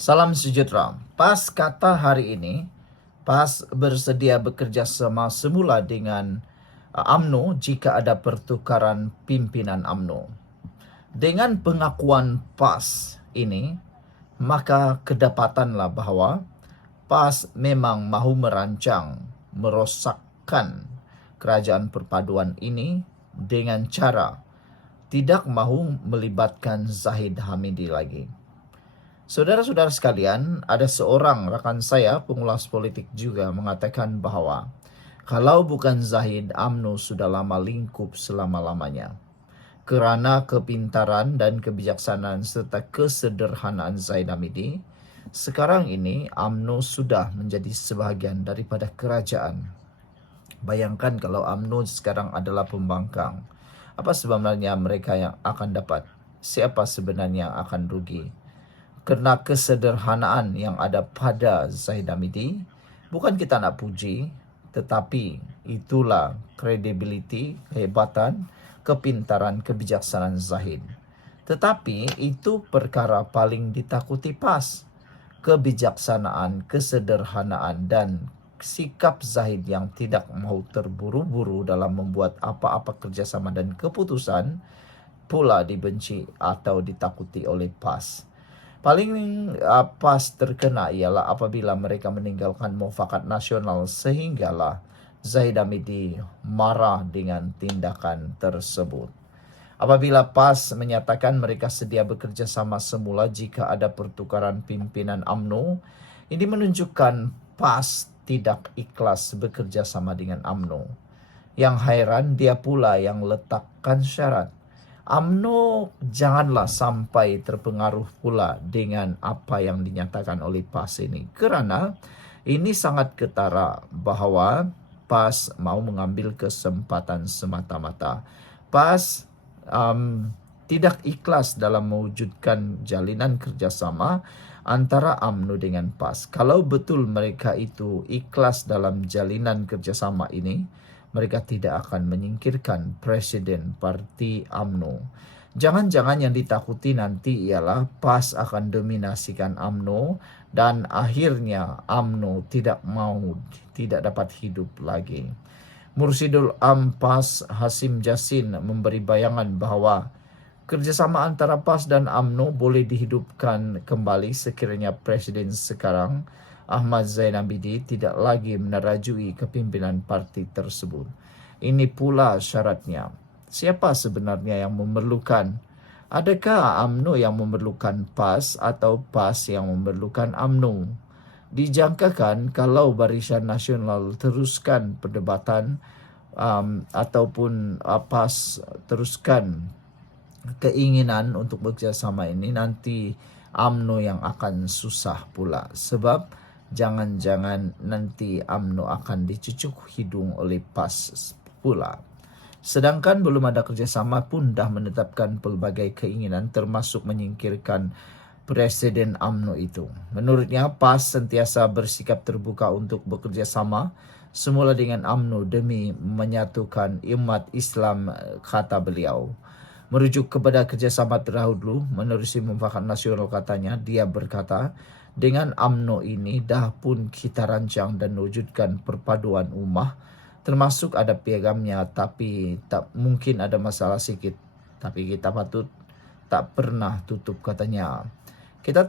Salam sejahtera. PAS kata hari ini, PAS bersedia bekerja sama semula dengan UMNO jika ada pertukaran pimpinan UMNO. Dengan pengakuan PAS ini, maka kedapatanlah bahwa PAS memang mahu merancang, merosakkan kerajaan perpaduan ini dengan cara tidak mahu melibatkan Zahid Hamidi lagi. Saudara-saudara sekalian, ada seorang rekan saya, pengulas politik juga, mengatakan bahwa kalau bukan Zahid, UMNO sudah lama lingkup selama-lamanya. Kerana kepintaran dan kebijaksanaan serta kesederhanaan Zahid Hamidi, sekarang ini UMNO sudah menjadi sebahagian daripada kerajaan. Bayangkan kalau UMNO sekarang adalah pembangkang. Apa sebenarnya mereka yang akan dapat? Siapa sebenarnya yang akan rugi? Kerana kesederhanaan yang ada pada Zahid Hamidi, bukan kita nak puji, tetapi itulah kredibiliti, kehebatan, kepintaran, kebijaksanaan Zahid. Tetapi itu perkara paling ditakuti PAS. Kebijaksanaan, kesederhanaan dan sikap Zahid yang tidak mahu terburu-buru dalam membuat apa-apa kerjasama dan keputusan pula dibenci atau ditakuti oleh PAS. Paling PAS terkena ialah apabila mereka meninggalkan mufakat nasional sehinggalah Zahid Hamidi marah dengan tindakan tersebut. Apabila PAS menyatakan mereka sedia bekerja sama semula jika ada pertukaran pimpinan UMNO, ini menunjukkan PAS tidak ikhlas bekerja sama dengan UMNO. Yang heran dia pula yang letakkan syarat. UMNO janganlah sampai terpengaruh pula dengan apa yang dinyatakan oleh PAS ini. Kerana ini sangat ketara bahawa PAS mau mengambil kesempatan semata-mata. PAS tidak ikhlas dalam mewujudkan jalinan kerjasama antara UMNO dengan PAS. Kalau betul mereka itu ikhlas dalam jalinan kerjasama ini, mereka tidak akan menyingkirkan Presiden Parti UMNO. Jangan-jangan yang ditakuti nanti ialah PAS akan dominasikan UMNO dan akhirnya UMNO tidak dapat hidup lagi. Mursyidul Am PAS Hasim Jassin memberi bayangan bahawa kerjasama antara PAS dan UMNO boleh dihidupkan kembali sekiranya Presiden sekarang Ahmad Zain Abidi tidak lagi menerajui kepimpinan parti tersebut. Ini pula syaratnya. Siapa sebenarnya yang memerlukan? Adakah UMNO yang memerlukan PAS atau PAS yang memerlukan UMNO? Dijangkakan kalau Barisan Nasional teruskan perdebatan ataupun PAS teruskan keinginan untuk bekerjasama ini, nanti UMNO yang akan susah pula. Sebab jangan-jangan nanti UMNO akan dicucuk hidung oleh PAS pula. Sedangkan belum ada kerjasama pun dah menetapkan pelbagai keinginan termasuk menyingkirkan Presiden UMNO itu. Menurutnya PAS sentiasa bersikap terbuka untuk bekerjasama semula dengan UMNO demi menyatukan umat Islam, kata beliau. Merujuk kepada kerjasama terdahulu menerusi mufakat nasional katanya, dia berkata, dengan UMNO ini dah pun kita rancang dan wujudkan perpaduan ummah, termasuk ada piagamnya, tapi tak mungkin ada masalah sikit. Tapi kita patut tak pernah tutup, katanya. Kita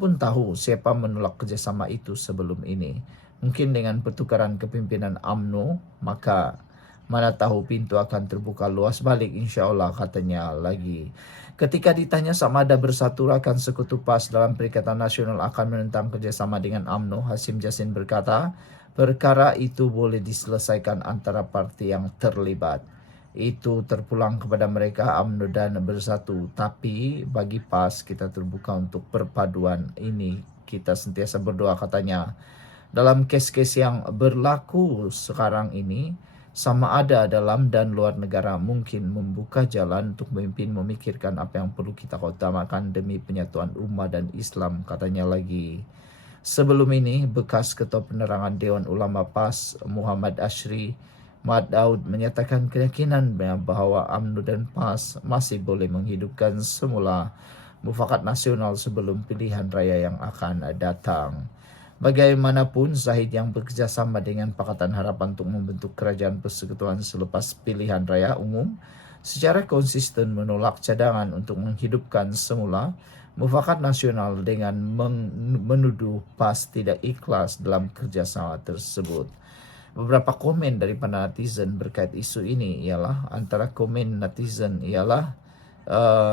pun tahu siapa menolak kerjasama itu sebelum ini. Mungkin dengan pertukaran kepimpinan UMNO, maka mana tahu pintu akan terbuka luas balik, insyaAllah, katanya lagi. Ketika ditanya sama ada bersatu rakan sekutu PAS dalam Perikatan Nasional akan menentang kerjasama dengan UMNO, Hasim Jassin berkata, perkara itu boleh diselesaikan antara parti yang terlibat. Itu terpulang kepada mereka, UMNO dan bersatu. Tapi bagi PAS kita terbuka untuk perpaduan ini. Kita sentiasa berdoa, katanya. Dalam kes-kes yang berlaku sekarang ini, sama ada dalam dan luar negara, mungkin membuka jalan untuk pemimpin memikirkan apa yang perlu kita utamakan demi penyatuan umat dan Islam, katanya lagi. Sebelum ini, bekas Ketua Penerangan Dewan Ulama PAS Muhammad Ashri Mat Daud menyatakan keyakinan bahawa UMNO dan PAS masih boleh menghidupkan semula mufakat nasional sebelum pilihan raya yang akan datang. Bagaimanapun, Zahid yang bekerjasama dengan Pakatan Harapan untuk membentuk kerajaan persekutuan selepas pilihan raya umum secara konsisten menolak cadangan untuk menghidupkan semula mufakat nasional dengan menuduh PAS tidak ikhlas dalam kerjasama tersebut. Beberapa komen daripada netizen berkait isu ini ialah, antara komen netizen ialah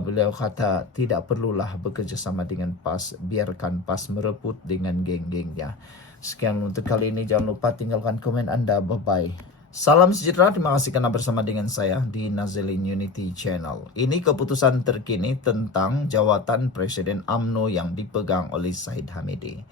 beliau kata tidak perlulah bekerjasama dengan PAS, biarkan PAS merebut dengan geng-gengnya. Sekian untuk kali ini, jangan lupa tinggalkan komen Anda. Bye-bye. Salam sejahtera, terima kasih karena bersama dengan saya di Nazilin Unity Channel. Ini keputusan terkini tentang jawatan Presiden UMNO yang dipegang oleh Zahid Hamidi.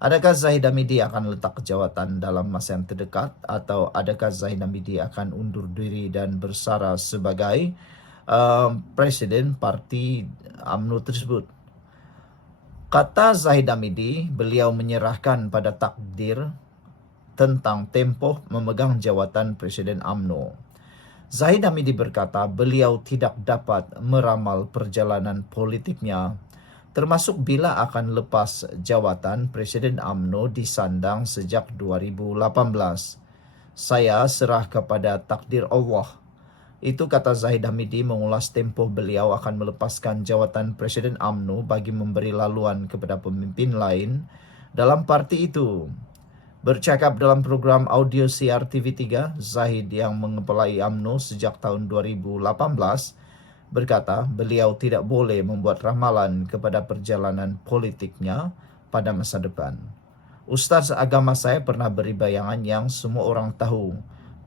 Adakah Zahid Hamidi akan letak jawatan dalam masa yang terdekat, atau adakah Zahid Hamidi akan undur diri dan bersara sebagai Presiden parti UMNO tersebut? Kata Zahid Hamidi, beliau menyerahkan pada takdir tentang tempoh memegang jawatan Presiden UMNO. Zahid Hamidi berkata beliau tidak dapat meramal perjalanan politiknya, termasuk bila akan lepas jawatan Presiden UMNO disandang sejak 2018. Saya serah kepada takdir Allah. Itu kata Zahid Hamidi mengulas tempoh beliau akan melepaskan jawatan Presiden UMNO bagi memberi laluan kepada pemimpin lain dalam parti itu. Bercakap dalam program audio siar TV3, Zahid yang mengepalai UMNO sejak tahun 2018 berkata beliau tidak boleh membuat ramalan kepada perjalanan politiknya pada masa depan. Ustaz agama saya pernah beri bayangan yang semua orang tahu,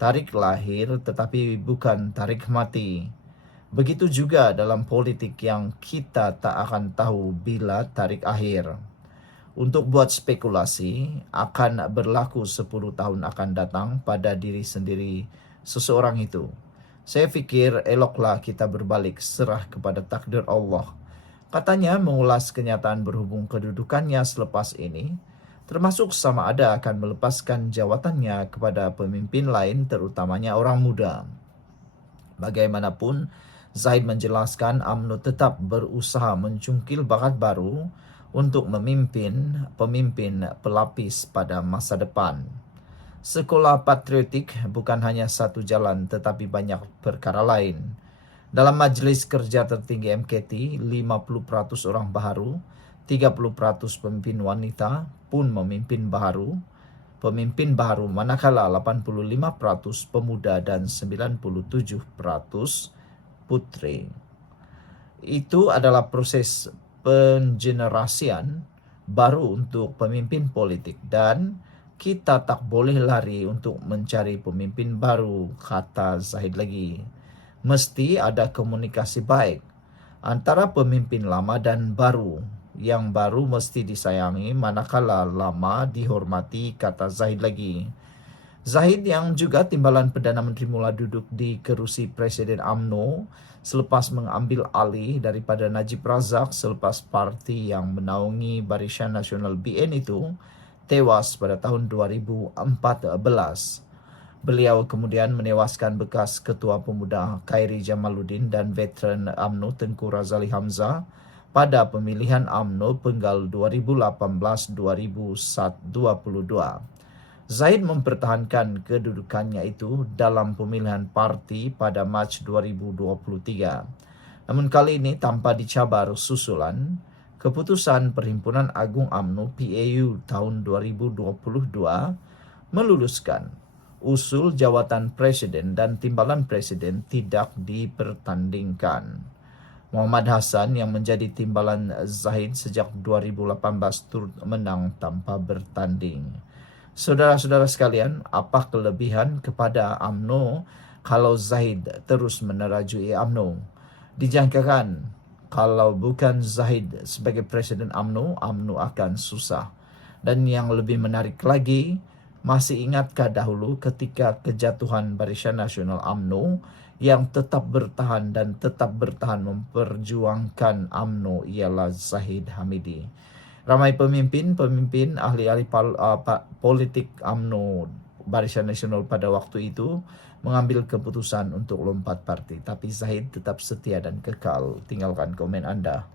tarik lahir tetapi bukan tarik mati. Begitu juga dalam politik yang kita tak akan tahu bila tarik akhir. Untuk buat spekulasi akan berlaku 10 tahun akan datang pada diri sendiri seseorang itu. Saya fikir eloklah kita berbalik serah kepada takdir Allah. Katanya mengulas kenyataan berhubung kedudukannya selepas ini, termasuk sama ada akan melepaskan jawatannya kepada pemimpin lain, terutamanya orang muda. Bagaimanapun, Zahid menjelaskan UMNO tetap berusaha mencungkil bakat baru untuk memimpin pemimpin pelapis pada masa depan. Sekolah patriotik bukan hanya satu jalan tetapi banyak perkara lain. Dalam Majelis Kerja Tertinggi MKT, 50% orang baharu, 30% pemimpin wanita pun memimpin baharu. Pemimpin baharu manakala 85% pemuda dan 97% putri. Itu adalah proses pengenerasian baru untuk pemimpin politik, dan kita tak boleh lari untuk mencari pemimpin baru, kata Zahid lagi. Mesti ada komunikasi baik antara pemimpin lama dan baru. Yang baru mesti disayangi manakala lama dihormati, kata Zahid lagi. Zahid yang juga timbalan Perdana Menteri mula duduk di kerusi Presiden UMNO selepas mengambil alih daripada Najib Razak selepas parti yang menaungi Barisan Nasional BN itu tewas pada tahun 2014. Beliau kemudian menewaskan bekas Ketua Pemuda Khairi Jamaluddin dan veteran UMNO Tengku Razali Hamzah pada pemilihan UMNO Penggal 2018-2022. Zahid mempertahankan kedudukannya itu dalam pemilihan parti pada Mac 2023. Namun kali ini tanpa dicabar susulan, keputusan Perhimpunan Agung UMNO PAU tahun 2022 meluluskan usul jawatan presiden dan timbalan presiden tidak dipertandingkan. Muhammad Hassan yang menjadi timbalan Zahid sejak 2018 turut menang tanpa bertanding. Saudara-saudara sekalian, apa kelebihan kepada UMNO kalau Zahid terus menerajui UMNO? Dijangkakan kalau bukan Zahid sebagai Presiden UMNO, UMNO akan susah. Dan yang lebih menarik lagi, masih ingatkah dahulu ketika kejatuhan Barisan Nasional UMNO yang tetap bertahan dan tetap bertahan memperjuangkan UMNO ialah Zahid Hamidi. Ramai pemimpin ahli-ahli politik UMNO Barisan Nasional pada waktu itu mengambil keputusan untuk lompat parti, tapi Zahid tetap setia dan kekal. Tinggalkan komen Anda.